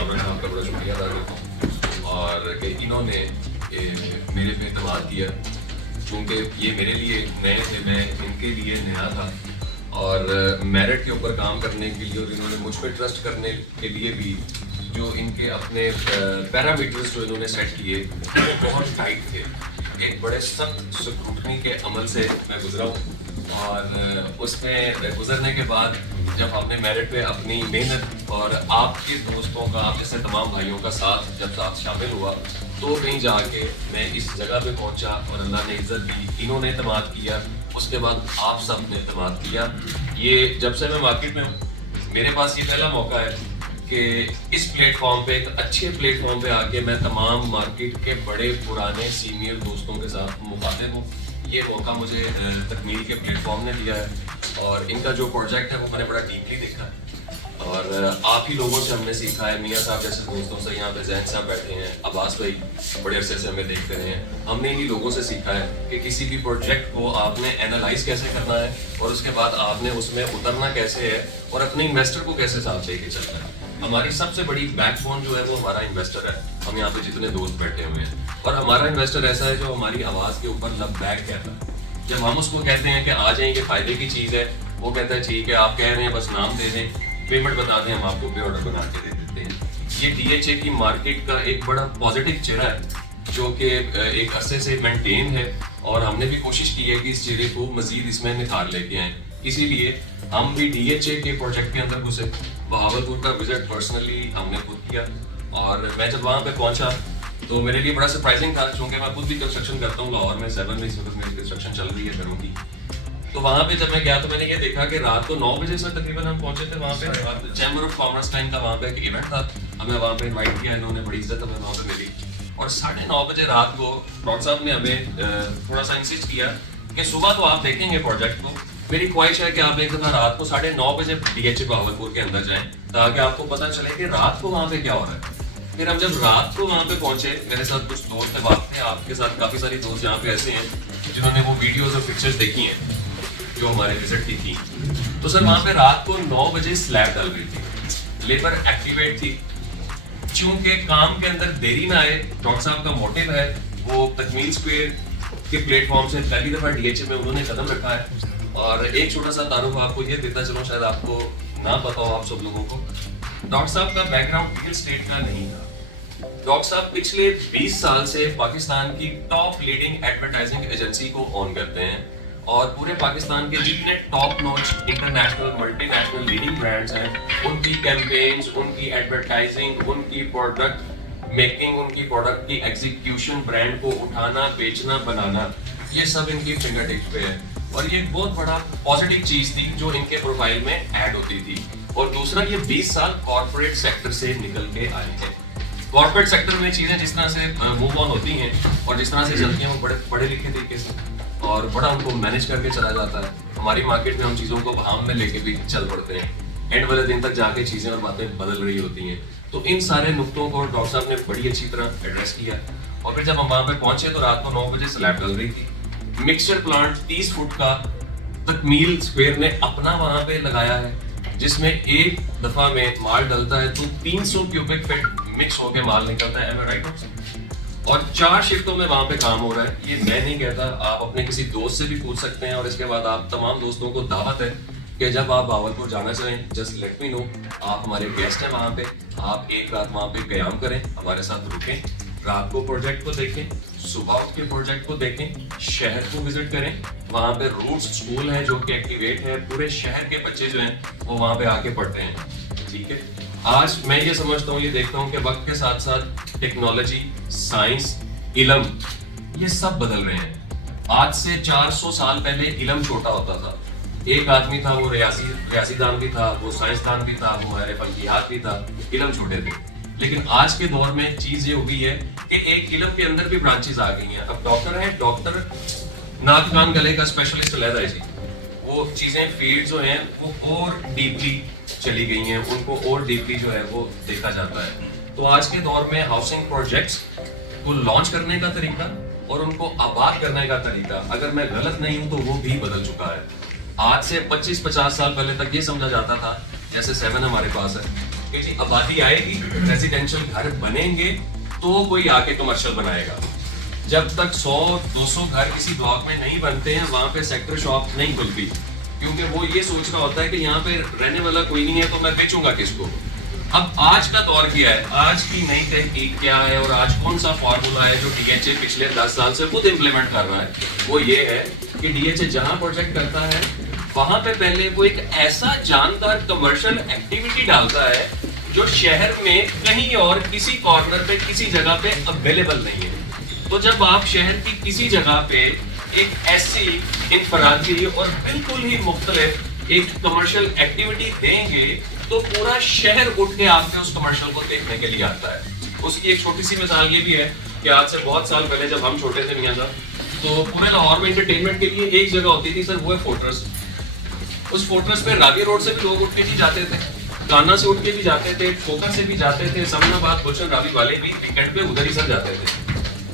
कामरान साहब का बड़ा शुक्रिया अदा करता हूँ और कि इन्होंने मेरे पे एतमाद किया, क्योंकि ये मेरे लिए नए थे, मैं इनके लिए नया था और मेरिट के ऊपर काम करने के लिए और इन्होंने मुझ पर ट्रस्ट करने के लिए भी जो इनके अपने पैरामीटर्स जो इन्होंने सेट किए वो बहुत टाइट थे। एक बड़े सख्त स्क्रूटनी के अमल से मैं गुजरा हूँ और उसमें गुजरने के बाद जब हमने मेरिट पे अपनी मेहनत और आपके दोस्तों का, आप जैसे तमाम भाइयों का साथ जब साथ शामिल हुआ तो कहीं जाके मैं इस जगह पे पहुंचा और अल्लाह ने इज्जत दी, इन्होंने एतमाद किया, उसके बाद आप सब ने एतमाद किया। ये जब से मैं मार्केट में हूँ मेरे पास ये पहला मौका है कि इस प्लेटफॉर्म पे, एक अच्छे प्लेटफॉर्म पे आके मैं तमाम मार्केट के बड़े पुराने सीनियर दोस्तों के साथ मुखातिब हूँ। ये मौका मुझे तकमील के प्लेटफॉर्म ने दिया है और इनका जो प्रोजेक्ट है वो मैंने बड़ा डीपली देखा है और आप ही लोगों से हमने सीखा है। मियाँ साहब जैसे दोस्तों से, यहाँ पे जैन साहब बैठे हैं, अब्बास भाई बड़े अरसे से हमें देखते रहे हैं, हमने इन्हीं लोगों से सीखा है कि किसी भी प्रोजेक्ट को आपने एनालाइज कैसे करना है और उसके बाद आपने उसमें उतरना कैसे है और अपने इन्वेस्टर को कैसे साथ लेके चलना है। हमारी सबसे बड़ी बैकबोन जो है वो हमारा इन्वेस्टर है। हम यहाँ पे जितने दोस्त बैठे हुए हैं और हमारा इन्वेस्टर ऐसा है जो हमारी आवाज़ के ऊपर लबैक कहता है। जब हम उसको कहते हैं कि आ जाएंगे, फायदे की चीज़ है, वो कहता है ठीक है, आप कह रहे हैं बस नाम दे दें, पेमेंट बता दें, हम आपको पे ऑर्डर बना के दे देते हैं। ये डीएचए की मार्केट का एक बड़ा पॉजिटिव चेहरा है जो कि एक अरसे से मेंटेन है और हमने भी कोशिश की है कि इस चेहरे को मजीद इसमें निखार लेके आए। इसीलिए हम भी डीएचए के प्रोजेक्ट के अंदर घुसे। बहावलपुर का विजिट पर्सनली हमने खुद किया और मैं जब वहाँ पे पहुँचा तो मेरे लिए बड़ा सरप्राइजिंग था, क्योंकि मैं खुद भी कंस्ट्रक्शन करता हूँ लाहौर में, 7 में इस वक्त मेरी कंस्ट्रक्शन चल रही है घरों की। तो वहाँ पे जब मैं गया तो मैंने ये देखा कि रात को 9 बजे से तकरीबन हम पहुंचे थे वहाँ पे। चैम्बर ऑफ कॉमर्स का इनका वहाँ पे एक इवेंट था, हमें वहाँ पे इनवाइट किया, इन्होंने बड़ी इज्जत हमें वहाँ पे मिली और 9:30 बजे रात को डॉक्टर साहब ने हमें थोड़ा सा इंसिस्ट किया कि सुबह तो आप देखेंगे प्रोजेक्ट को, मेरी ख्वाहिश है कि आप एक दफा रात को 9:30 बजे डीएचए बहावलपुर के अंदर जाएं ताकि आपको पता चले कि रात को वहाँ पे क्या हो रहा है। फिर हम जब रात को वहाँ पे पहुंचे, मेरे साथ कुछ दोस्त बात थे, आपके साथ काफी सारी दोस्त यहाँ पे ऐसे हैं जिन्होंने वो वीडियोस और पिक्चर्स देखी हैं जो हमारे विजिट की थी। तो सर वहाँ पे रात को 9 बजे स्लैब डल रही थी, लेबर एक्टिवेट थी। चूंकि काम के अंदर देरी ना आए, डॉक्टर साहब का मोटिव है वो तकमील स्क्वायर के प्लेटफॉर्म से पहली दफा डीएचए में उन्होंने कदम रखा है। और एक छोटा सा तारुफ आपको ये देता चलो, शायद आपको ना पता हो आप सब लोगों को, डॉक्टर साहब का बैकग्राउंड रियल स्टेट का नहीं था। डॉक्टर साहब पिछले 20 साल से पाकिस्तान की टॉप लीडिंग एडवर्टाइजिंग एजेंसी को ऑन करते हैं और पूरे पाकिस्तान के जितने top notch international multinational leading brands हैं उनकी कैंपेन्स, उनकी एडवर्टाइजिंग, उनकी प्रोडक्ट मेकिंग, उनकी प्रोडक्ट की एग्जीक्यूशन, ब्रांड को उठाना, बेचना, बनाना, ये सब इनकी फिंगर टिप्स पे है। और ये एक बहुत बड़ा पॉजिटिव चीज थी जो इनके प्रोफाइल में ऐड होती थी। और दूसरा, ये 20 साल कॉर्पोरेट सेक्टर से निकल के आए हैं। कॉर्पोरेट सेक्टर में चीजें जिस तरह से मूव ऑन होती हैं और जिस तरह से चलती हैं वो बड़े पढ़े लिखे तरीके से और बड़ा उनको मैनेज करके चला जाता है। हमारी मार्केट में हम चीज़ों को भाव में लेके भी चल पड़ते हैं, एंड वाले दिन तक जाके चीज़ें और बातें बदल रही होती हैं। तो इन सारे नुक्तों को डॉक्टर साहब ने बड़ी अच्छी तरह एड्रेस किया और फिर जब हम वहाँ पे पहुंचे तो रात को 9 बजे स्लैब डल रही थी। मिक्सचर प्लांट 30 फुट का तकमील स्क्वायर ने अपना वहाँ पे लगाया है, जिसमें एक दफा में माल डलता है तो 300 क्यूबिक फीट मिक्स होके माल निकलता है। राइट। और 4 शिफ्टों में वहां पे काम हो रहा है। ये मैं नहीं कहता, आप अपने किसी दोस्त से भी पूछ सकते हैं और इसके बाद आप तमाम दोस्तों को दावत है कि जब आप बहावलपुर जाना चाहें जस्ट लेट मी नो। आप हमारे गेस्ट हैं वहाँ पे, आप एक रात वहाँ पे कयाम करें, हमारे साथ रुकें, रात को प्रोजेक्ट को देखें, सुबह उठ के प्रोजेक्ट को देखें, शहर को विजिट करें। वहाँ पे रूट्स स्कूल है जो कि एक्टिवेट है, पूरे शहर के बच्चे जो हैं वो वहाँ पे आके पढ़ते हैं। ठीक है, आज मैं ये समझता हूँ, ये देखता हूँ कि वक्त के साथ साथ टेक्नोलॉजी, साइंस, इल्म, ये सब बदल रहे हैं। आज से 400 साल पहले इल्म छोटा होता था। एक आदमी था, वो रियासीदान भी था, वो साइंसदान भी था, वो माहिर फल्कियात भी था, इल्म छोटे थे। लेकिन आज के दौर में चीज ये हो गई है कि एक इल्म के अंदर भी ब्रांचेस आ गई हैं। अब डॉक्टर है, डॉक्टर नाक कान गले का स्पेशलिस्ट अलग है जी, वो चीजें फील्ड जो हैं वो और डीपली चली गई हैं, उनको और डीपली जो है वो देखा जाता है। तो आज के दौर में हाउसिंग प्रोजेक्ट्स को लॉन्च करने का तरीका और उनको आबाद करने का तरीका, अगर मैं गलत नहीं हूं तो वो भी बदल चुका है। आज से 25-50 साल पहले तक ये समझा जाता था, जैसे 7 हमारे पास है, कि जी आबादी आएगी, रेजिडेंशियल घर बनेंगे तो कोई आके कमर्शियल बनाएगा। जब तक 100-200 घर किसी ब्लॉक में नहीं बनते हैं वहां पे सेक्टर शॉप नहीं खुलती, क्योंकि वो ये सोच रहा होता है कि यहाँ पे रहने वाला कोई नहीं है तो मैं बेचूंगा किसको। अब आज का दौर क्या है, आज की नई तहकीक क्या है और आज कौन सा फार्मूला है जो डीएचए पिछले 10 साल से खुद इंप्लीमेंट कर रहा है, वो ये है कि डीएचए जहां प्रोजेक्ट करता है वहां पे पहले वो एक ऐसा जानदार कमर्शियल एक्टिविटी डालता है जो शहर में कहीं और किसी कॉर्नर पे किसी जगह पे अवेलेबल नहीं है। तो जब आप शहर की किसी जगह पे एक ऐसी इनफरादी और बिल्कुल ही मुख्तलिफ एक कमर्शियल एक्टिविटी देंगे तो पूरा शहर उठ के आपके उस कमर्शियल को देखने के लिए आता है। उसकी एक छोटी सी मिसाल ये भी है कि आज से बहुत साल पहले जब हम छोटे थे मियां साहब, तो पूरे लाहौर में एंटरटेनमेंट के लिए एक जगह होती थी सर, वो है फोर्ट्रेस। उस फोर्ट्रेस पे रागी रोड से भी लोग उठ के भी जाते थे, काना से उठ के भी जाते थे, खोखा से भी जाते थे, समनाबाद गुलशन रावी वाले भी वीकेंड पे उधर ही सर जाते थे।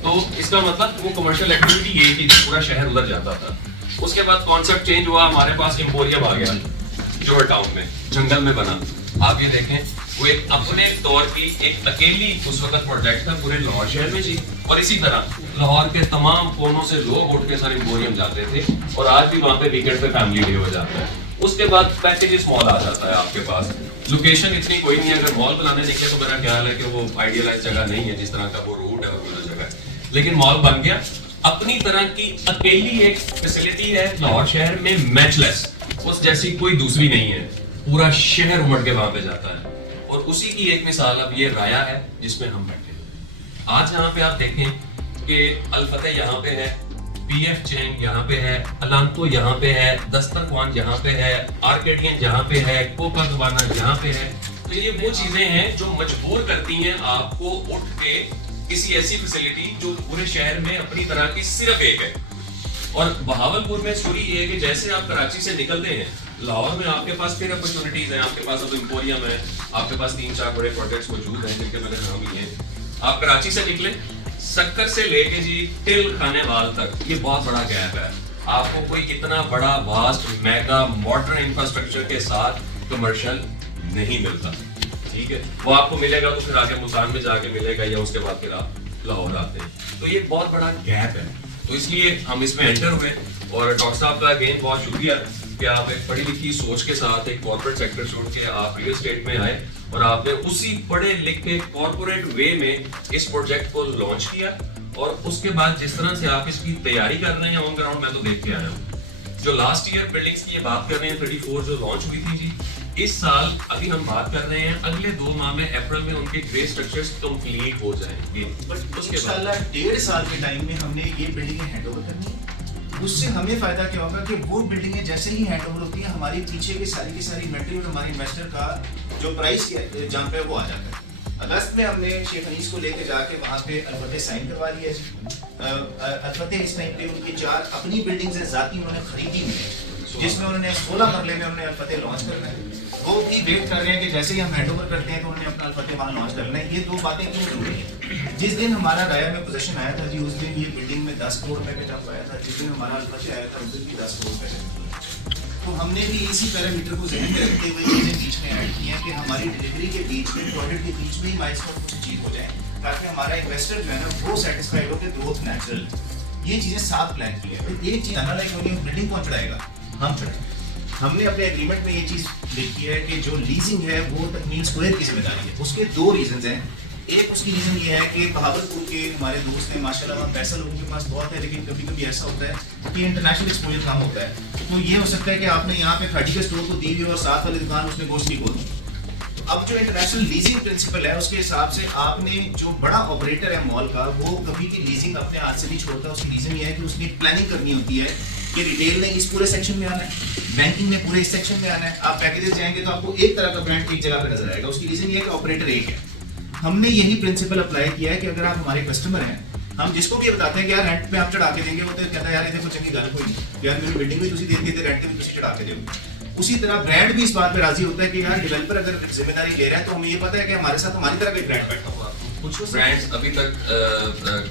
तो इसका मतलब वो कमर्शियल एक्टिविटी ये थी, पूरा शहर उधर जाता था। उसके बाद कॉन्सेप्ट चेंज हुआ, हमारे पास एम्पोरियम आ गया जोहर टाउन में, जंगल में बना। आप ये देखें वो एक अपने तौर की एक अकेली उस वक्त प्रोजेक्ट था पूरे लाहौर शहर में जी। और इसी तरह लाहौर के तमाम कोनों से लोग उठ के सर एम्पोरियम जाते थे और आज भी वहाँ पे वीकेंड पे फैमिली डे हो जाता है। उसके बाद पैकेजेस मॉल आ जाता है आपके पास। लोकेशन इतनी कोई नहीं है, अगर मॉल बनाने निकले तो मेरा ख्याल है कि वो आइडियलाइज जगह नहीं है जिस तरह का वो रूट है वो जगह है, लेकिन मॉल बन गया। अपनी तरह की अकेली एक फैसिलिटी है लाहौर शहर में, मैचलेस, उस जैसी कोई दूसरी नहीं है। पूरा शहर उमड़ के वहां पे जाता है और उसी की एक मिसाल अब ये राया है जिसमें हम बैठे हैं। आज यहाँ पे आप देखें कि अल-फतेह यहाँ पे है, पीएफ चैंग यहाँ पे है, अलांतो यहाँ पे है, दस्तरख्वान यहाँ पे है, आर्केडियन यहाँ पे है, कोपा दुबाना यहाँ पे है। तो ये वो चीजें हैं जो मजबूर करती हैं आपको उठ के किसी ऐसी फैसिलिटी जो पूरे शहर में अपनी तरह की सिर्फ एक है। और बहावलपुर में स्टोरी ये है कि जैसे आप कराची से निकलते हैं, लाहौर में आपके पास फिर अपॉर्चुनिटीज हैं, आपके पास अब एम्पोरियम है, आपके पास 3-4 बड़े प्रोजेक्ट्स मौजूद हैं जिनके मैंने नाम लिए हैं। आप कराची से निकले, सक्कर से लेके जी टिल खानेवाल तक ये बहुत बड़ा गैप है। आपको कोई इतना बड़ा वास्ट मेगा मॉडर्न इंफ्रास्ट्रक्चर के साथ कमर्शियल नहीं मिलता, ठीक है। वो आपको मिलेगा तो फिर आगे मुल्तान में जाके मिलेगा या उसके बाद फिर आप लाहौर आते हैं। तो ये बहुत बड़ा गैप है, तो इसलिए हम इसमें एंटर हुए। और डॉक्टर साहब का अगेन बहुत शुक्रिया कि आप एक पढ़ी लिखी सोच के साथ एक कॉर्पोरेट सेक्टर छोड़ के आप रियल एस्टेट में आए और आपने उसी पढ़े लिखे कॉर्पोरेट वे में इस प्रोजेक्ट को लॉन्च किया। और उसके बाद जिस तरह से आप इसकी तैयारी कर रहे हैं ऑन ग्राउंड, मैं तो देख के आया हूँ। जो लास्ट ईयर बिल्डिंग्स की ये बात कर रहे हैं 34 जो लॉन्च हुई थी जी, इस साल अभी हम बात कर रहे हैं अगले 2 माह में अप्रैल में उनके ग्रे स्ट्रक्चर्स कंप्लीट हो जाएंगे। बट उसके बाद 1.5 साल के टाइम में हमने ये बिल्डिंगें हैंडओवर करनी है। उससे हमें फायदा क्या होगा कि वो बिल्डिंगें जैसे ही हैंडओवर होती हैं, हमारी पीछे की सारी इन्वेंटरी और हमारे इन्वेस्टर का जो प्राइस जंप है वो आ जाता है। अगस्त में हमने शेख अनीस को लेके जाके वहाँ पे अल-फतेह साइन करवा लिया है। अल-फतेह इस टाइम पे उनकी 4 अपनी बिल्डिंग्स हैं जाती उन्होंने खरीदी हुई है, जिसमें उन्होंने 16 मरले में उन्होंने अल-फतेह लॉन्च करना है। वो भी वेट कर रहे हैं कि जैसे ही हम हैंडओवर करते हैं तो उन्होंने अपना अल-फतेह वहाँ लॉन्च करना है। ये 2 बातें क्यों जरूरी है? जिस दिन हमारा राया में पोजीशन आया था जी, उस दिन ये बिल्डिंग में 10 करोड़ रुपए का जंप आया था। जिस दिन हमारा अल-फतेह आया था उस दिन भी 10 करोड़ रुपए का। तो हमने भी इसी पैरामीटर को ज़हन में रखते हुए चीज़ें बीच में ऐड की हैं कि हमारी डिलीवरी के बीच में, प्रोजेक्ट के बीच में ही माइलस्टोन कुछ अचीव हो जाए, ताकि हमारा इन्वेस्टर जो है ना वो सेटिस्फाइड हो कि ग्रोथ नेचुरल। ये चीज़ें साथ प्लान की है। तो एक चीज़ आना लाइक होनी बिल्डिंग कौन चढ़ाएगा? हम चढ़ाएंगे। हमने अपने एग्रीमेंट में ये चीज़ लिखी है कि जो लीजिंग है वो मीन स्क्वायर की जिम्मेदारी है। उसके 2 रीजन हैं। एक उसकी रीज़न ये है कि बहावलपुर के हमारे दोस्त हैं माशाल्लाह, वहाँ पैसा लोगों के पास बहुत है, लेकिन कभी कभी ऐसा होता है कि इंटरनेशनल एक्सपोजर कम होता है। तो ये हो सकता है कि आपने यहाँ पे 30 के स्टोर को दी हुई और साथ वाली दुकान उसने गोश्त की खोल दी। अब जो इंटरनेशनल लीजिंग प्रिंसिपल है उसके हिसाब से आपने जो बड़ा ऑपरेटर है मॉल का, वो कभी भी लीजिंग अपने हाथ से नहीं छोड़ता। उसकी रीज़न ये है कि उसने प्लानिंग करनी होती है कि रिटेल ने इस पूरे सेक्शन में आना है, बैंकिंग ने पूरे इस सेक्शन में आना है। आप पैकेजेस जाएंगे तो आपको एक तरह का ब्रांड एक जगह पे नजर आएगा। उसकी रीज़न ये है कि ऑपरेटर एक है। हमने यही प्रिंसिपल अप्लाई किया है कि अगर आप हमारे कस्टमर हैं, हम जिसको भी बताते हैं कि यार रेंट पे आप चढ़ा के देंगे, वो तो कहता है यार ये देखो चंगी गल कोई नहीं, यार मेरी बिल्डिंग भी तुसी देते थे, रेंट भी तुसी चढ़ा के दो। उसी तरह ब्रांड भी इस बात पे राजी होता है कि यार डेवलपर अगर जिम्मेदारी ले रहा है तो हमें ये पता है कि हमारे साथ हमारी तरह कोई ब्रांड बैठा हुआ। कुछ ब्रांड्स अभी तक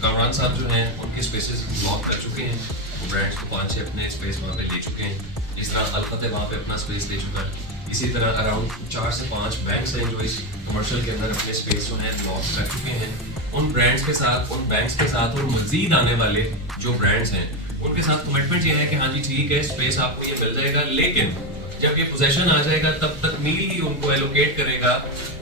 कामरान साहब जो हैं उनके स्पेसेस लॉक कर चुके हैं। वो ब्रांड्स को 5-6 अपने स्पेस वहाँ पे ले चुके हैं। इस तरह अल-फतेह वहाँ पे अपना स्पेस ले चुका है। इसी तरह अराउंड 4 से 5 बैंक्स हैं जो इस कमर्शियल के अंदर अपने स्पेस जो है लॉक कर चुके हैं। उन ब्रांड्स के साथ, उन बैंक्स के साथ और मजीद आने वाले जो ब्रांड्स हैं उनके साथ कमिटमेंट ये है कि हाँ जी ठीक है, स्पेस आपको ये मिल जाएगा, लेकिन जब ये पोजेशन आ जाएगा तब तक मील ही उनको एलोकेट करेगा,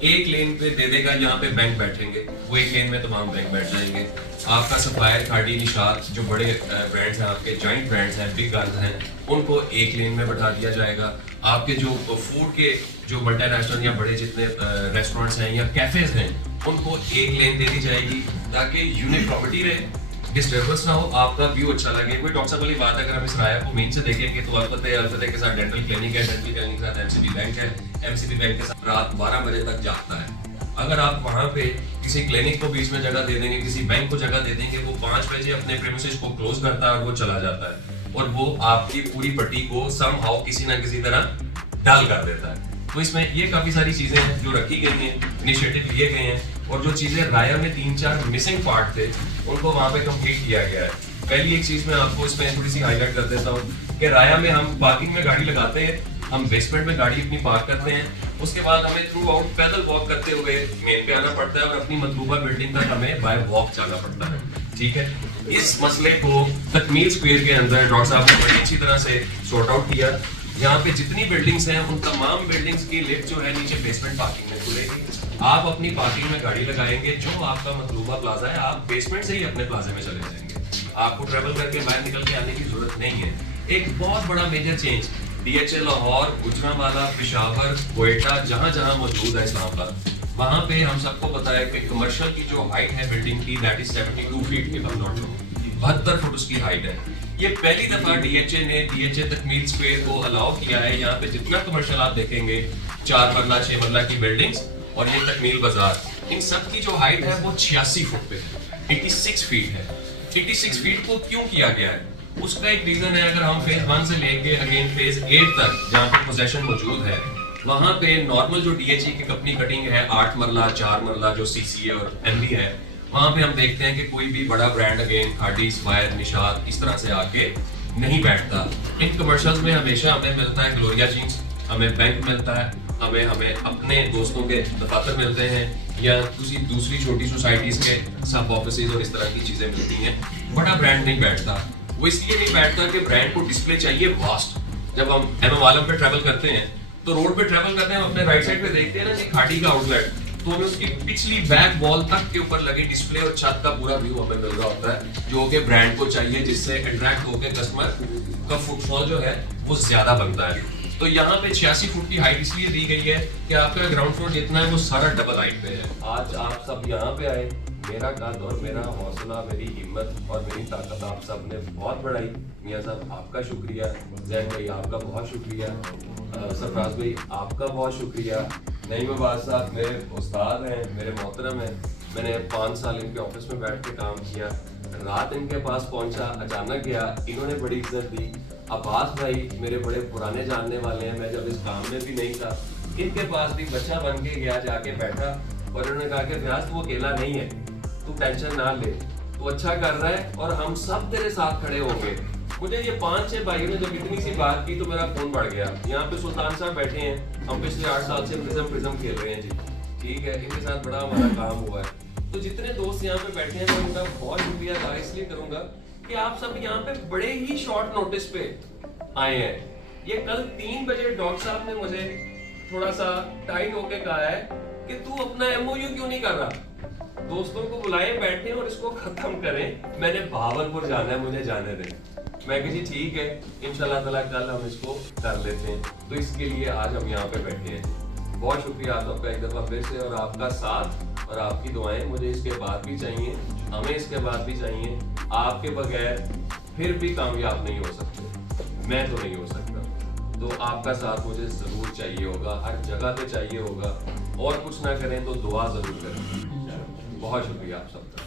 एक लेन पे दे देगा जहाँ पे बैंक बैठेंगे, वो एक लेन में तमाम बैंक बैठ जाएंगे। आपका सफायर, खाड़ी, निशात जो बड़े ब्रांड्स हैं, आपके जॉइंट ब्रांड्स हैं, बिग गार्ड्स हैं, उनको एक लेन में बैठा दिया जाएगा। आपके जो फूड के जो मल्टीनेशनल या बड़े जितने रेस्टोरेंट्स हैं या कैफेज हैं उनको एक लेन दे दी जाएगी ताकि यूनिफॉर्मिटी रहे, डिस्टर्बेंस ना हो, आपका व्यू अच्छा लगे। कोई डॉक्टर साहब वाली बात है, अगर हम इस राया को मेन से देखेंगे तो अलपते के साथ डेंटल क्लिनिक है, डेंटल क्लिनिक के साथ एमसीबी बैंक है, एमसीबी बैंक के साथ रात 12 बजे तक जागता है। अगर आप वहाँ पे किसी क्लिनिक को बीच में जगह दे देंगे, किसी बैंक को जगह दे देंगे, वो 5 बजे अपने प्रेमिसेस को क्लोज करता है और वो चला जाता है और वो आपकी पूरी पट्टी को समहाउ किसी ना किसी तरह डाल कर देता है। तो इसमें ये काफी सारी चीजें हैं जो रखी गई हैं, इनिशिएटिव लिए गए हैं और जो चीजें राया में 3-4 मिसिंग पार्ट थे उनको वहाँ पे कंप्लीट किया गया है। पहली एक चीज मैं आपको इसमें थोड़ी सी हाईलाइट कर देता हूँ कि राया में हम पार्किंग में गाड़ी लगाते हैं, हम बेसमेंट में गाड़ी अपनी पार्क करते हैं, उसके बाद हमें थ्रू आउट पैदल वॉक करते हुए मेन पे आना पड़ता है और अपनी मतलूबा बिल्डिंग तक हमें बाय वॉक जाना पड़ता है। ठीक है, इस मसले को तकमील स्क्वायर के अंदर डॉक्टर साहब ने बड़ी अच्छी तरह से सॉर्ट आउट किया। यहाँ पे जितनी बिल्डिंग्स हैं उन तमाम बिल्डिंग्स की लिफ्ट जो है नीचे बेसमेंट पार्किंग में खुलेगी। आप अपनी पार्किंग में गाड़ी लगाएंगे, जो आपका मतलूबा प्लाजा है आप बेसमेंट से ही अपने प्लाजे में चले जाएंगे, आपको ट्रेवल करके बाहर निकल के आने की जरूरत नहीं है। एक बहुत बड़ा major change DHA Lahore, Gujranwala, Peshawar, Quetta जहाँ जहाँ मौजूद है इस्लामाबाद, वहाँ पे हम सबको पता है कि कमर्शियल की जो हाइट है बिल्डिंग की that is 72 feet, if I am not wrong, 72 foot उसकी हाइट है। ये पहली दफा DHA ने DHA तकमील स्क्वायर को अलाउ किया है। यहाँ पे जितना कमर्शियल आप देखेंगे 4 मरला 6 मरला की बिल्डिंग्स और ये तकमील बाजार, इन सब की जो हाइट है वो 86 फुट पे है, 86 फीट है। 86 फीट को क्यों किया गया है उसका एक रीजन है। अगर हम फेज 1 से लेके अगेन फेज 8 तक जहाँ पे पोजेशन मौजूद है वहाँ पे नॉर्मल जो DHA की अपनी कटिंग है 8 मरला 4 मरला जो CCA और MB है, वहाँ पे हम देखते हैं कि कोई भी बड़ा ब्रांड अगेन खाड़ी, सफायर, निशात इस तरह से आके नहीं बैठता। इन कमर्शियल्स में हमेशा हमें मिलता है ग्लोरिया जीन्स, हमें बैंक मिलता है, हमें अपने दोस्तों के दफातर मिलते हैं या किसी दूसरी छोटी सोसाइटीज के सब ऑफिसेज और इस तरह की चीजें मिलती हैं। बड़ा ब्रांड नहीं बैठता, वो इसलिए नहीं बैठता कि ब्रांड को डिस्प्ले चाहिए वास्ट। जब हम MM आलम पे ट्रैवल करते हैं तो रोड पे ट्रैवल करते हैं, हम अपने राइट साइड पे देखते हैं ना जी खाड़ी का आउटलेट, तो हमें उसकी पिछली बैक वॉल तक के ऊपर लगे डिस्प्ले और छत का पूरा व्यू हमें मिल रहा होता है जो कि ब्रांड को चाहिए, जिससे अट्रैक्ट होकर कस्टमर का फुटफॉल जो है वो ज्यादा बनता है। तो यहाँ पे 86 फुट की हाइट इसलिए दी गई है कि आपका ग्राउंड फ्लोर जितना है वो सारा डबल हाइट पे है। आज आप सब यहाँ पे आए, मेरा कद और मेरा हौसला, मेरी हिम्मत और मेरी ताकत आप सब ने बहुत बढ़ाई। मियाँ साहब आपका शुक्रिया, जैन भाई आपका बहुत शुक्रिया, सरफराज भाई आपका बहुत शुक्रिया, नईम अब्बास साहब मेरे उस्ताद हैं, मेरे मोहतरम हैं। मैंने 5 साल इनके ऑफिस में बैठ के काम किया, रात इनके पास पहुंचा, अचानक गया, इन्होंने बड़ी इज्जत दी। अब्बास भाई मेरे बड़े पुराने जानने वाले हैं, मैं जब इस काम में भी नहीं था इनके पास भी बच्चा बन के गया, जाके बैठा और इन्होंने कहा कि व्यास तू अकेला नहीं है, तू टेंशन ना ले, तू अच्छा कर रहा है और हम सब तेरे साथ खड़े होंगे। मुझे ये 5-6 भाइयों ने जब इतनी सी बात की तो मेरा खून बढ़ गया। यहाँ पे सुल्तान साहब बैठे हैं, हम पिछले 8 साल से प्रिज्म खेल रहे हैं जी, ठीक है, इनके साथ बड़ा हमारा काम हुआ है। तो जितने दोस्त यहाँ पे बैठे हैं मैं उनका बहुत शुक्रिया अदा इसलिए करूंगा कि आप सब यहाँ पे बड़े ही शॉर्ट नोटिस पे आए हैं। ये कल 3 बजे डॉक्टर साहब ने मुझे थोड़ा सा टाइट होके कहा है कि तू अपना MOU क्यों नहीं कर रहा, दोस्तों को बुलाए बैठे और इसको खत्म करें, मैंने भावलपुर जाना है, मुझे जाने दें। मैं कहा जी ठीक है, इंशाल्लाह ताला कल हम इसको कर लेते हैं। तो इसके लिए आज हम यहाँ पे बैठे हैं। बहुत शुक्रिया आप सबका एक दफा फिर से, और आपका साथ और आपकी दुआएं मुझे इसके बाद भी चाहिए, हमें इसके बाद भी चाहिए। आपके बगैर फिर भी कामयाब नहीं हो सकते, मैं तो नहीं हो सकता। तो आपका साथ मुझे जरूर चाहिए होगा, हर जगह पे चाहिए होगा, और कुछ ना करें तो दुआ जरूर करें। बहुत शुक्रिया आप सबका।